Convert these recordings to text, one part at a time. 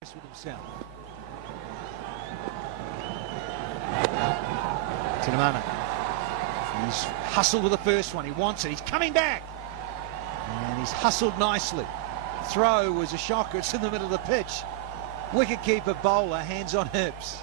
with himself. Tinamana. He's hustled with the first one. He wants it. He's coming back. And he's hustled nicely. Throw was a shocker. It's in the middle of the pitch. Wicketkeeper bowler, hands on hips.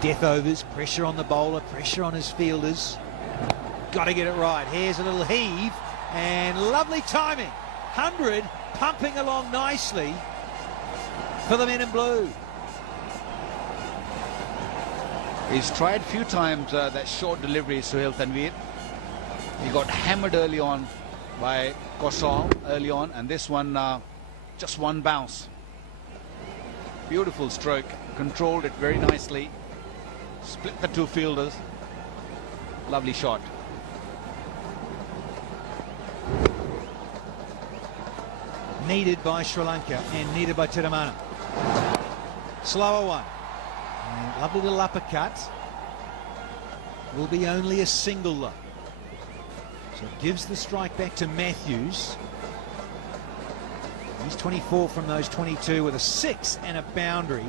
Death overs, pressure on the bowler, pressure on his fielders. Got to get it right. Here's a little heave and lovely timing. 100 pumping along nicely for the men in blue. He's tried a few times that short delivery, Suhail Tanveer. He got hammered early on by Kosal early on, and this one just one bounce. Beautiful stroke, controlled it very nicely, split the two fielders. Lovely shot. Needed by Sri Lanka and needed by Tinamana. Slower one. And lovely little uppercut. Will be only a single though. So it gives the strike back to Matthews. He's 24 from those 22 with a 6 and a boundary.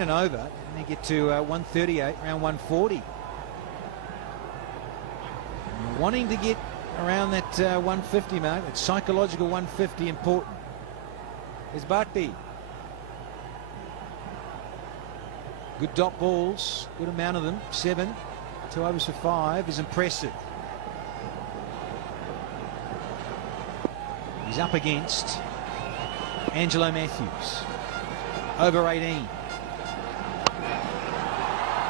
And over, and they get to 138, round 140. And wanting to get around that 150 mark, that psychological 150 important. Is Bhatti. Good dot balls, good amount of them, 7. 2 overs for 5 is impressive. He's up against Angelo Matthews. Over 18.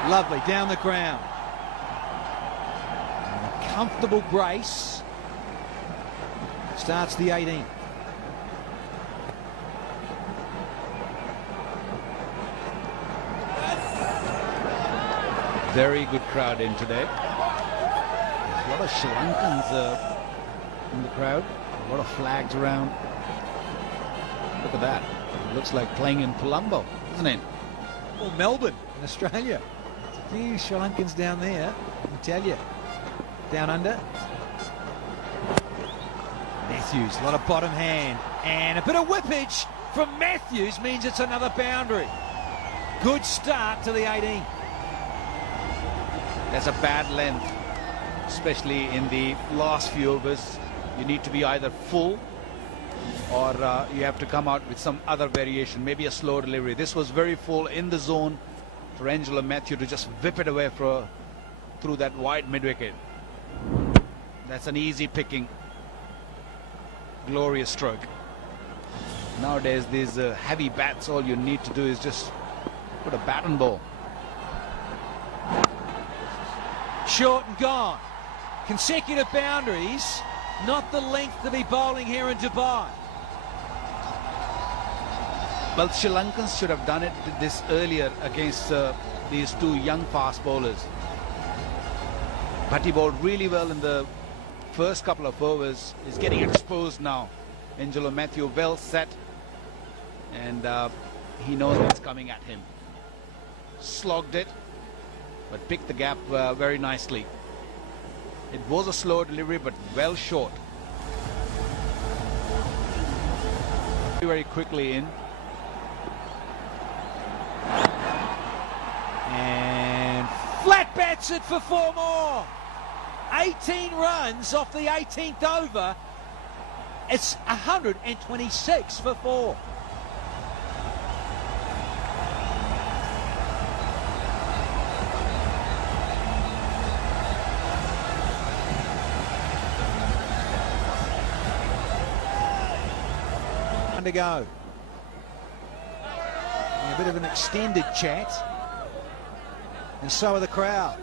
Lovely, down the ground. And a comfortable brace. Starts the 18th. Very good crowd in today. There's a lot of Sri Lankans in the crowd. A lot of flags around. Look at that. It looks like playing in Colombo, isn't it? Or Melbourne in Australia. There's a few Sri Lankans down there, I can tell you. Down under. Matthews, a lot of bottom hand. And a bit of whippage from Matthews means it's another boundary. Good start to the 18th. That's a bad length, especially in the last few overs. You need to be either full or you have to come out with some other variation, maybe a slow delivery. This was very full in the zone for Angelo Matthew to just whip it away through that wide mid-wicket. That's an easy picking. Glorious stroke. Nowadays, these heavy bats, all you need to do is just put a bat and ball. Short and gone. Consecutive boundaries. Not the length to be bowling here in Dubai. Well, Sri Lankans should have done this earlier against these two young fast bowlers. But he bowled really well in the first couple of overs. He's getting exposed now. Angelo Matthew well set. And he knows what's coming at him. Slogged it, but picked the gap very nicely. It was a slow delivery, but well short. Very quickly in. And flat bats it for 4 more. 18 runs off the 18th over. It's 126 for 4. To go. And a bit of an extended chat, and so are the crowd.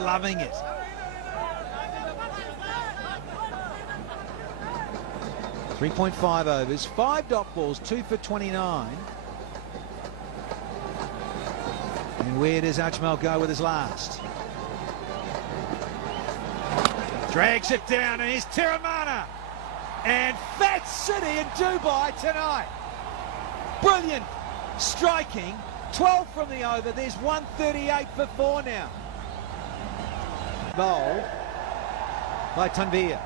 Loving it. .5 overs, 5 dot balls, 2 for 29. And where does Ajmal go with his last? Drags it down, and here's Tinamana. And Fat City in Dubai tonight. Brilliant striking. 12 from the over. There's 138 for 4 now. Bowl by Tanveer.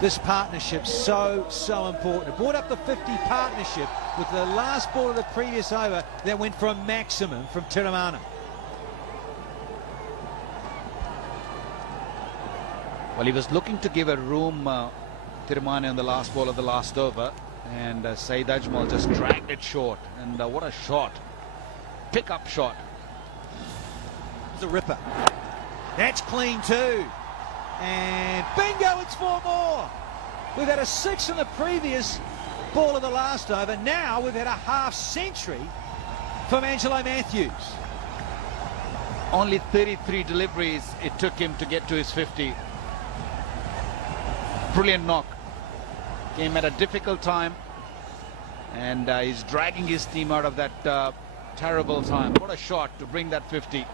this partnership so important. It brought up the 50 partnership with the last ball of the previous over that went for a maximum from Tiramana. Well, he was looking to give a room, Tiramana, on the last ball of the last over, and Saeed Ajmal just dragged it short. And what a shot. Pick-up shot. It's a ripper. That's clean too. And bingo, it's 4 more. We've had a 6 on the previous ball of the last over. Now we've had a half century from Angelo Matthews. Only 33 deliveries it took him to get to his 50. Brilliant knock. Came at a difficult time, and he's dragging his team out of that terrible time. What a shot to bring that 50.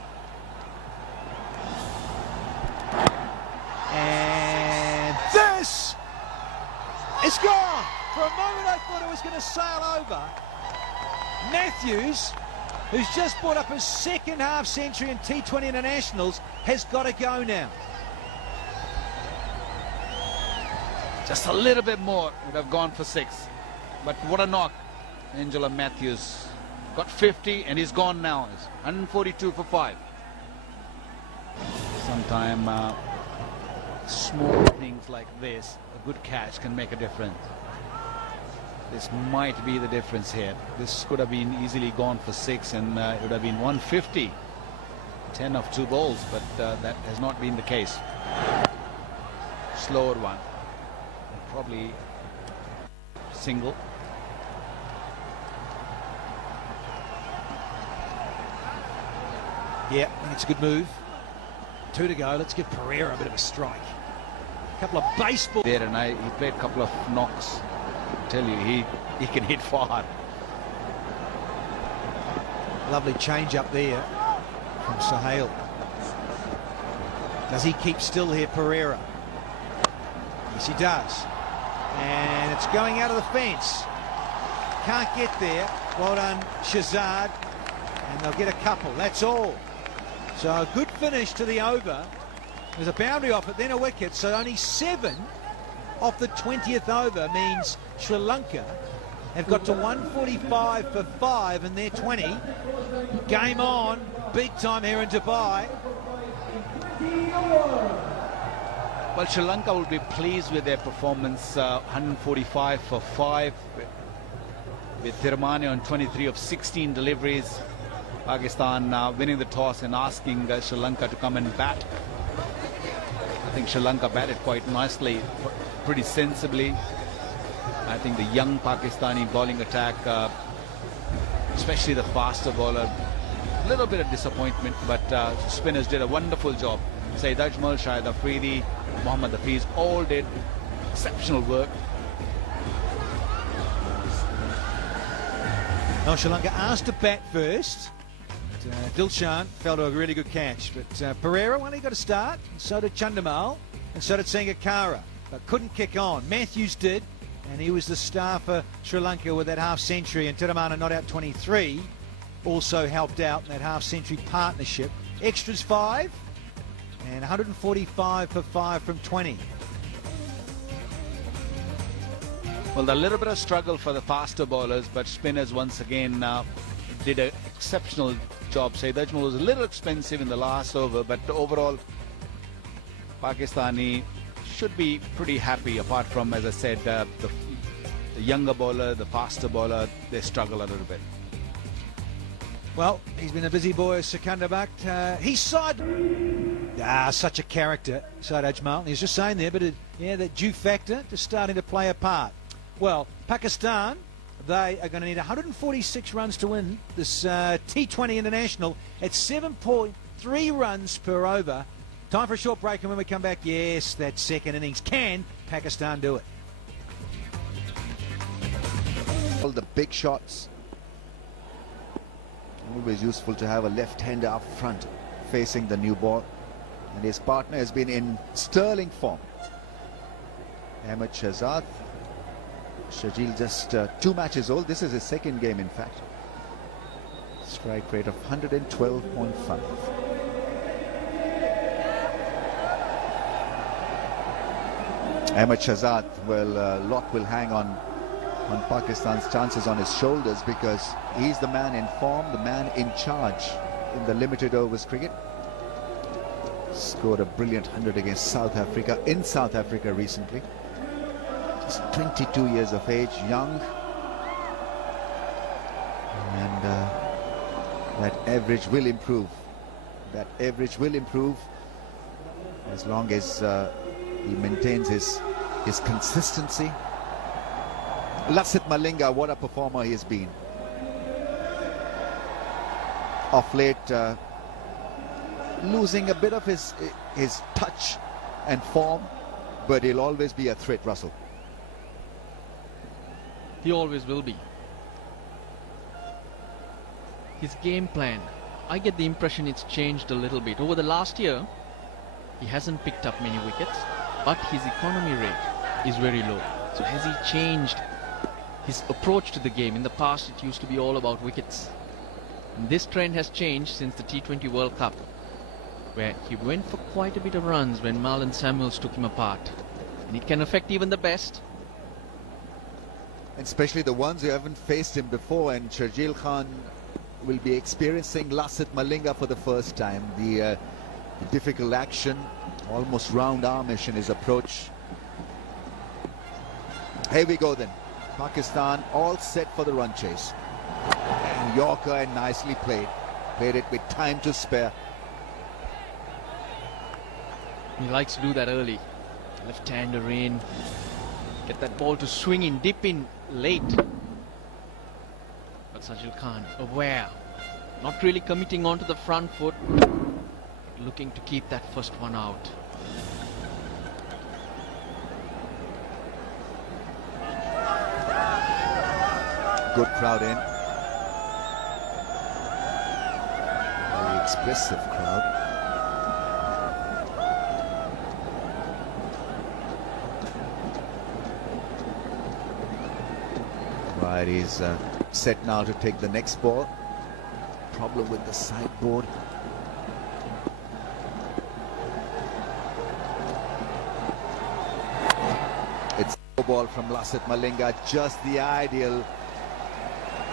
And this is gone. For a moment I thought it was going to sail over. Matthews, who's just brought up his second half century in T20 Internationals, has got to go now. Just a little bit more would have gone for 6. But what a knock. Angelo Matthews got 50 and he's gone now. It's 142 for 5. Sometime small things like this, a good catch, can make a difference. This might be the difference here. This could have been easily gone for 6, and it would have been 150. 10 of 2 balls, but that has not been the case. Slower one. Probably single. Yeah, I think it's a good move. 2 to go. Let's give Pereira a bit of a strike. A couple of baseball There, and he played a couple of knocks. I tell you, he can hit far. Lovely change up there from Sohail. Does he keep still here, Pereira? Yes, he does. And it's going out of the fence. Can't get there. Well done, Shazad. And they'll get a couple. That's all. So a good finish to the over. There's a boundary off it, then a wicket. So only 7 off the 20th over means Sri Lanka have got to 145 for 5 in their 20. Game on. Big time here in Dubai. Well, Sri Lanka will be pleased with their performance. 145 for 5 with Tiramana on 23 of 16 deliveries. Pakistan winning the toss and asking Sri Lanka to come and bat. I think Sri Lanka batted quite nicely, pretty sensibly. I think the young Pakistani bowling attack, especially the faster bowler, a little bit of disappointment, but spinners did a wonderful job. Saeed Ajmal, Shahid Afridi, Mohammad Hafiz all did exceptional work. Now Sri Lanka asked to bat first. Dilshan fell to a really good catch, but Pereira, well, he got a start, and so did Chandimal, and so did Sangakkara, but couldn't kick on. Matthews did, and he was the star for Sri Lanka with that half century, and Tiramana not out 23 also helped out in that half century partnership. Extras 5 and 145 for 5 from 20. Well, a little bit of struggle for the faster bowlers, but spinners once again did an exceptional job. Saeed Ajmal was a little expensive in the last over, but overall Pakistani should be pretty happy, apart from, as I said, the younger bowler, the faster bowler, they struggle a little bit. Well, he's been a busy boy, Sikandar Bakht. He's such a character, Saeed Ajmal. He was just saying there, but yeah, that due factor just starting to play a part. Well, Pakistan, they are going to need 146 runs to win this T20 International at 7.3 runs per over. Time for a short break, and when we come back, yes, that second innings. Can Pakistan do it? All the big shots. Always useful to have a left-hander up front facing the new ball. And his partner has been in sterling form. Ahmed Shahzad. Shajil just 2 matches old. This is his second game, in fact. Strike rate of 112.5. Ahmed Shahzad, well, a lot will hang on Pakistan's chances on his shoulders, because he's the man in form, the man in charge in the limited overs cricket. Scored a brilliant 100 against South Africa, in South Africa recently. Just 22 years of age, young. And that average will improve. That average will improve as long as he maintains his consistency. Lasith Malinga, what a performer he has been. Of late, losing a bit of his touch and form, but he'll always be a threat, Russell. He always will be. His game plan, I get the impression it's changed a little bit. Over the last year, he hasn't picked up many wickets, but his economy rate is very low. So has he changed his approach to the game? In the past, it used to be all about wickets. And this trend has changed since the T20 World Cup, where he went for quite a bit of runs when Marlon Samuels took him apart. And it can affect even the best. And especially the ones who haven't faced him before, and Sharjeel Khan will be experiencing Lasith Malinga for the first time. The difficult action, almost round armish in his approach. Here we go then. Pakistan all set for the run chase. And Yorker, and nicely played. Played it with time to spare. He likes to do that early. Left-hander in. Get that ball to swing in, dip in late. But Sharjeel Khan aware. Not really committing onto the front foot. Looking to keep that first one out. Good crowd in. Very expressive crowd. Right, he's set now to take the next ball. Problem with the sideboard. It's a ball from Lasith Malinga, just the ideal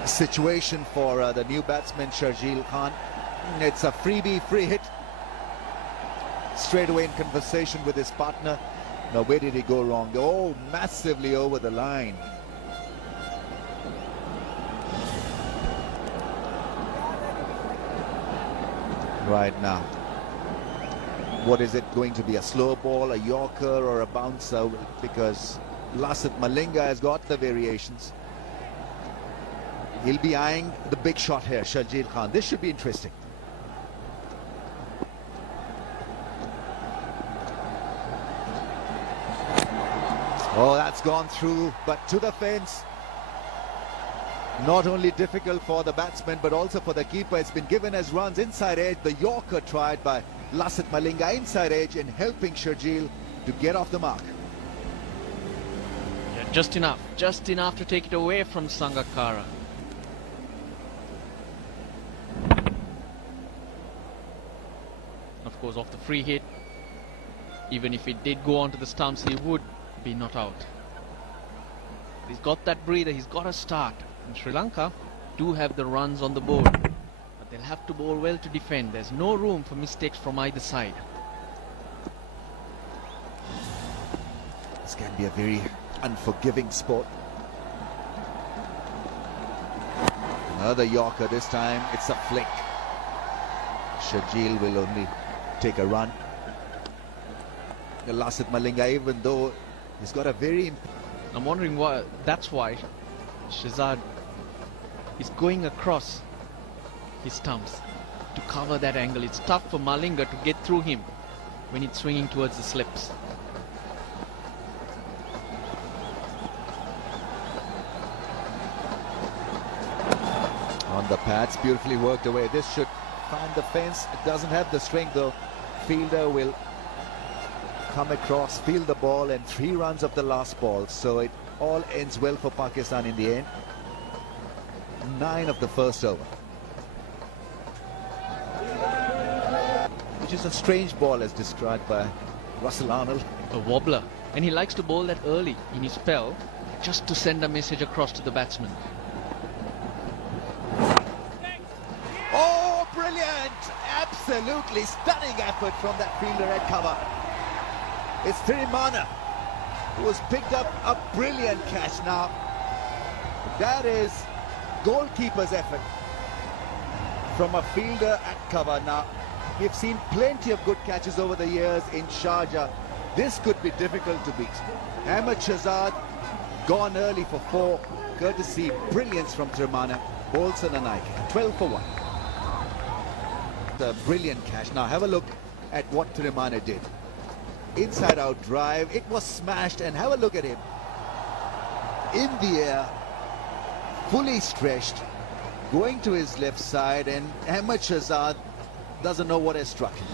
situation for the new batsman Sharjeel Khan. It's a freebie, free hit. Straight away in conversation with his partner. Now where did he go wrong? Oh, massively over the line. Right now, what is it going to be? A slow ball, a Yorker, or a bouncer? Because Lasith Malinga has got the variations. He'll be eyeing the big shot here, Sharjeel Khan. This should be interesting. Oh, that's gone through, but to the fence. Not only difficult for the batsman, but also for the keeper. It's been given as runs inside edge. The Yorker tried by Lasith Malinga inside edge and helping Sharjeel to get off the mark. Yeah, just enough to take it away from Sangakkara. Of course, off the free hit, even if it did go onto the stumps, he would be not out. He's got that breather, he's got a start. And Sri Lanka do have the runs on the board, but they'll have to bowl well to defend. There's no room for mistakes from either side. This can be a very unforgiving sport. Another Yorker this time. It's a flick. Sharjeel will only take a run. Lasith Malinga, even though he's got a very... I'm wondering why. That's why Shahzad is going across his stumps to cover that angle. It's tough for Malinga to get through him when it's swinging towards the slips. On the pads, beautifully worked away. This should find the fence. It doesn't have the strength though. Fielder will come across, field the ball, and 3 runs of the last ball. So it all ends well for Pakistan in the end. 9 of the first over. Which is a strange ball as described by Russell Arnold. A wobbler. And he likes to bowl that early in his spell, just to send a message across to the batsman. Oh, brilliant! Absolutely stunning effort from that fielder at cover. It's Thirimana who has picked up a brilliant catch now. That is goalkeeper's effort from a fielder at cover. Now, we've seen plenty of good catches over the years in Sharjah. This could be difficult to beat. Ahmed Shahzad gone early for 4, courtesy brilliance from Thirimana. Bowls and a night, 12 for 1. The brilliant catch. Now have a look at what Thirimana did. Inside out drive, it was smashed, and have a look at him. In the air, fully stretched, going to his left side, and Ahmed Shahzad doesn't know what has struck him.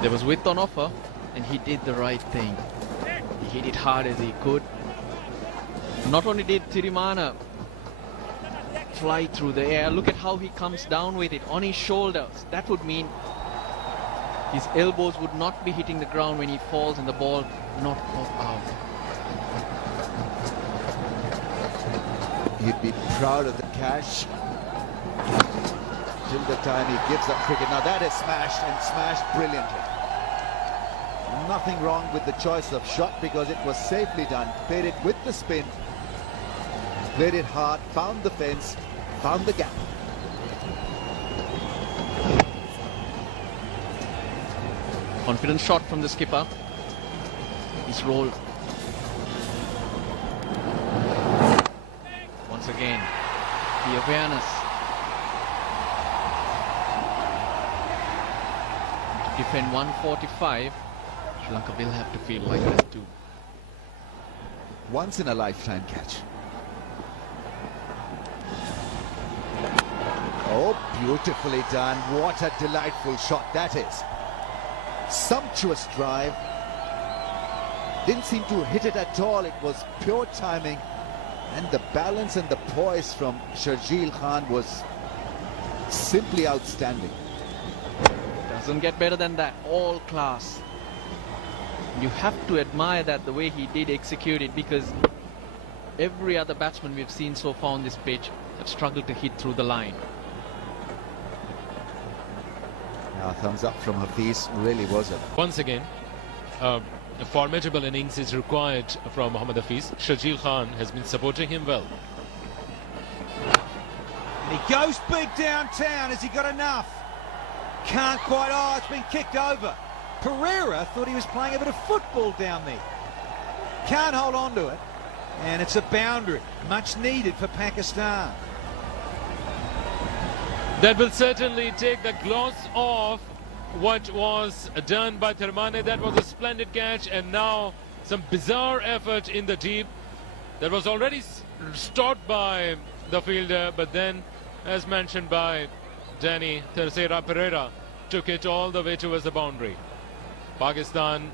There was width on offer, and he did the right thing. He hit it hard as he could. Not only did Thirimana fly through the air, look at how he comes down with it on his shoulders. That would mean his elbows would not be hitting the ground when he falls and the ball not pop out. He'd be proud of the catch till the time he gives up cricket. Now that is smashed, and smashed brilliantly. Nothing wrong with the choice of shot, because it was safely done. Played it with the spin, played it hard, found the fence, found the gap. Confident shot from the skipper. He's rolled. Once again, the awareness to defend 145. Sri Lanka will have to feel like that too. Once in a lifetime catch. Oh, beautifully done. What a delightful shot that is. Sumptuous drive. Didn't seem to hit it at all. It was pure timing. And the balance and the poise from Sharjeel Khan was simply outstanding. Doesn't get better than that. All class. You have to admire that, the way he did execute it, because every other batsman we've seen so far on this pitch have struggled to hit through the line. Now, thumbs up from Hafiz. Really was it. Once again, a formidable innings is required from Mohammad Hafiz. Sharjeel Khan has been supporting him well. And he goes big downtown. Has he got enough? Can't quite. Oh, it's been kicked over. Pereira thought he was playing a bit of football down there. Can't hold on to it. And it's a boundary. Much needed for Pakistan. That will certainly take the gloss off what was done by Thirimana. That was a splendid catch, and now some bizarre effort in the deep. That was already stopped by the fielder, but then, as mentioned by Danny, Terceira Pereira took it all the way towards the boundary. Pakistan